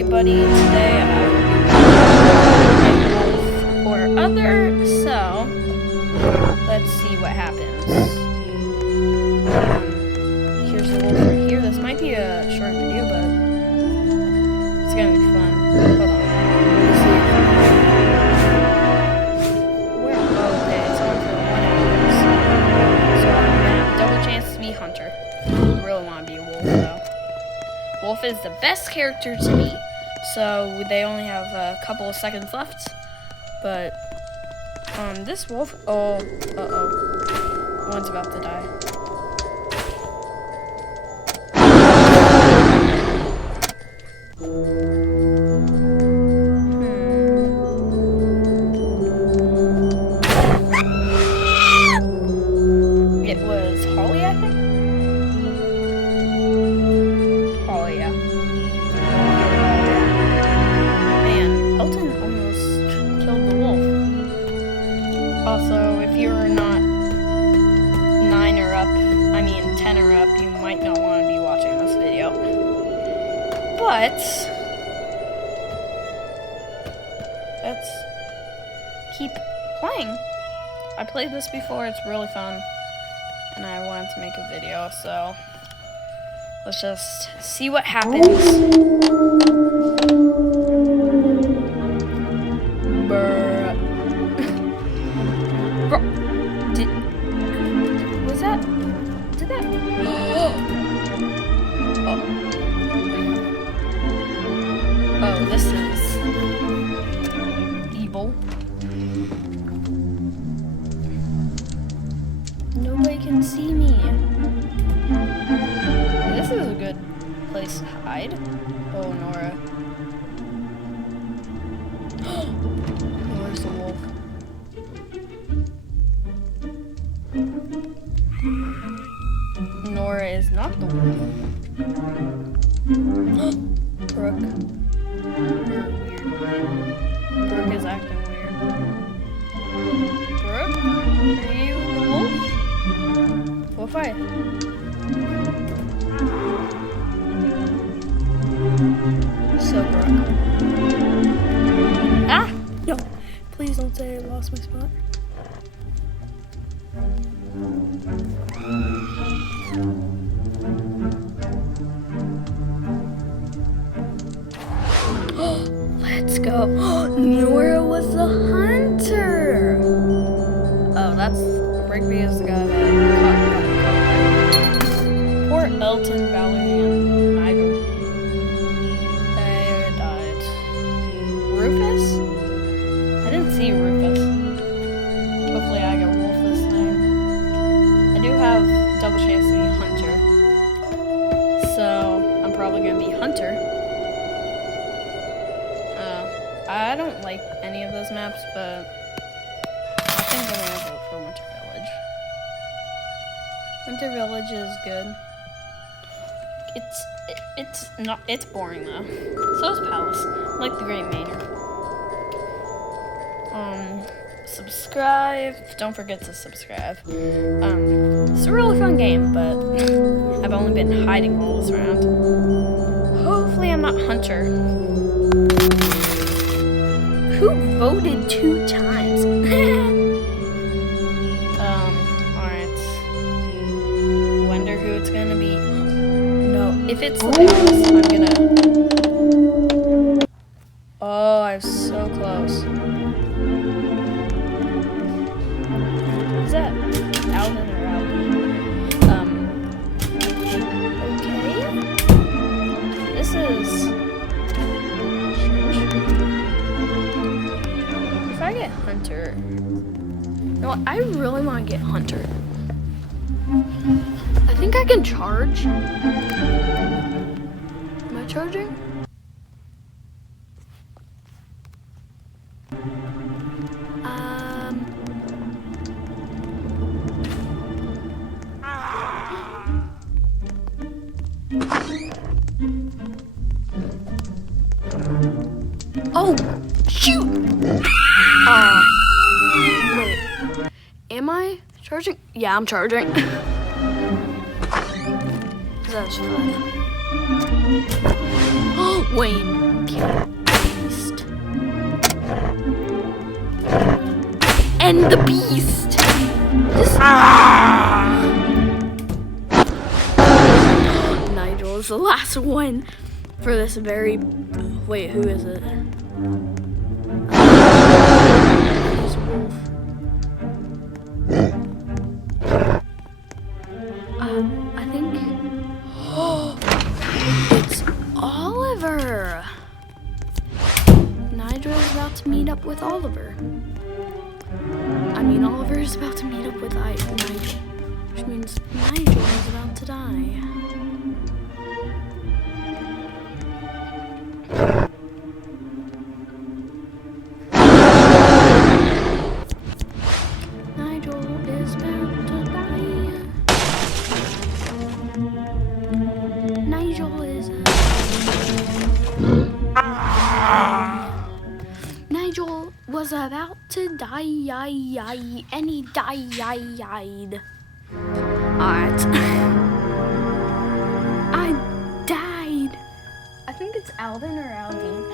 everybody. Today I will be wolf or other, so let's see what happens. Here's the wolf right here. This might be a short video, but it's gonna be fun. Hold on. Let's see. Where? Oh, okay, it's on for 1 hour. So I'm gonna have a double chance to be Hunter. I really want to be a wolf, though. Wolf is the best character to beat, so they only have a couple of seconds left. But this wolf, one's about to die. It was Holly, I think. Also, if you're not 9 or up, 10 or up, you might not want to be watching this video. But let's keep playing. I played this before, it's really fun, and I wanted to make a video, so let's just see what happens. Oh, this is evil. Nobody can see me. This is a good place to hide. Oh, Nora. Nora's the wolf. Nora is not the wolf. Brooke. Brooke is acting weird. Brooke? Are you the wolf? Wolf fight. So Brooke. Ah! No, please don't say I lost my spot. Let's go. Nora was the hunter. Oh, that's Rigby is the guy that caught. Poor Elton, Valerie, and Nigel. They died. Rufus? I didn't see Rufus. Hopefully I get wolf this time. I do have double chance to be Hunter. So I'm probably gonna be Hunter. I don't like any of those maps, but I think I'm gonna vote for Winter Village. Winter Village is good. It's boring though. So is Palace. I like the Great Manor. Subscribe. Don't forget to subscribe. It's a really fun game, but I've only been hiding all this round. Hopefully I'm not Hunter. Who voted 2 times? Alright. Wonder who it's gonna be. No, if it's the Palace, I'm gonna... Oh, I was so close. Is that Alvin or Alvin? Okay. This is... If I get Hunter... No, I really want to get Hunter. I think I can charge. Am I charging? Oh, shoot! Wait. Am I charging? Yeah, I'm charging. That's fun. Oh, Wayne. Beast. And the beast. Nigel is the last one for this very. Wait, who is it? It's Wolf. I think. It's Oliver. Nigel is about to meet up with Oliver. I mean, Oliver is about to meet up with Nigel, which means Nigel is about to die. Nigel is about to die. Nigel is. Nigel was about to die, and he died. Alright. I died. I think it's Alvin or Aldine.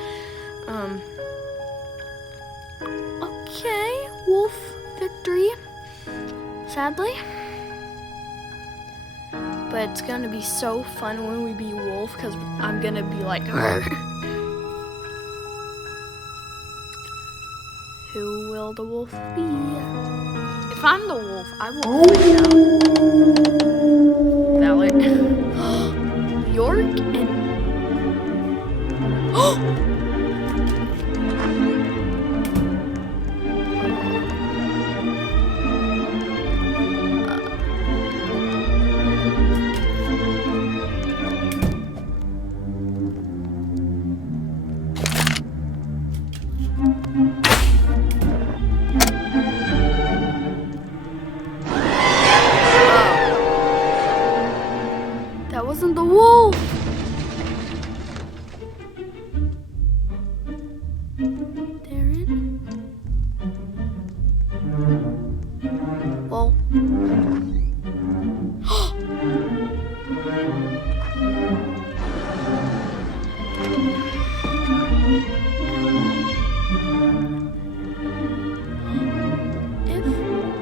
Okay, Wolf victory. Sadly. But it's gonna be so fun when we beat Wolf, because I'm gonna be like, who will the wolf be? If I'm the wolf, I will freak out. Valid. York and... That wasn't the wolf! Darren? Well...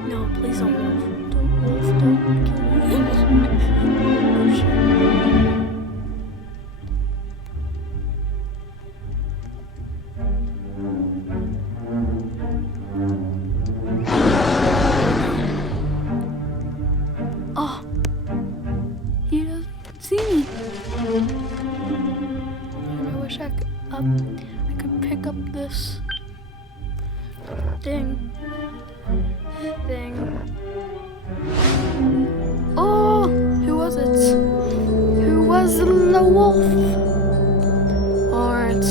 No, please don't wolf. Don't wolf, don't kill me. Oh shit. Oh, he doesn't see me. And I wish I could pick up this thing. Oh, who was it? Who was the wolf? Alright.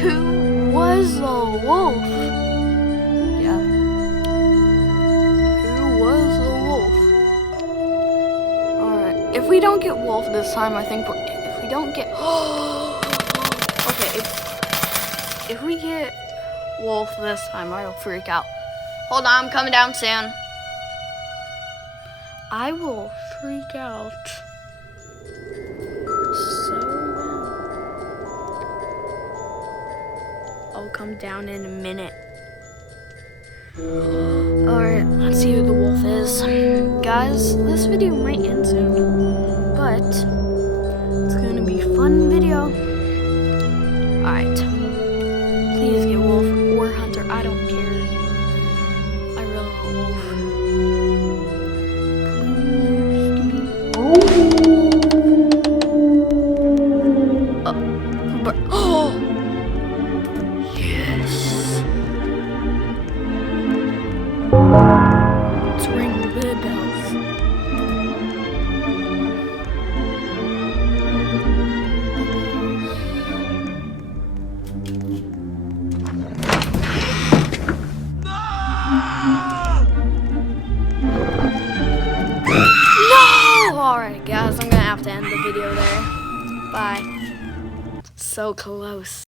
Who was the wolf? Yeah. Who was the wolf? Alright. If we don't get wolf this time, I think if we don't get... Okay, if we get wolf this time, I'll freak out. Hold on, I'm coming down soon. I will freak out. So I'll come down in a minute. Alright, let's see who the wolf is. Guys, this video might end soon, but it's gonna be a fun video. Alright. Please get wolf or hunter, I don't care. I really want wolf. Oh! Yes! Let's ring the bells. No! Alright guys, I'm gonna have to end the video there. Bye. So close.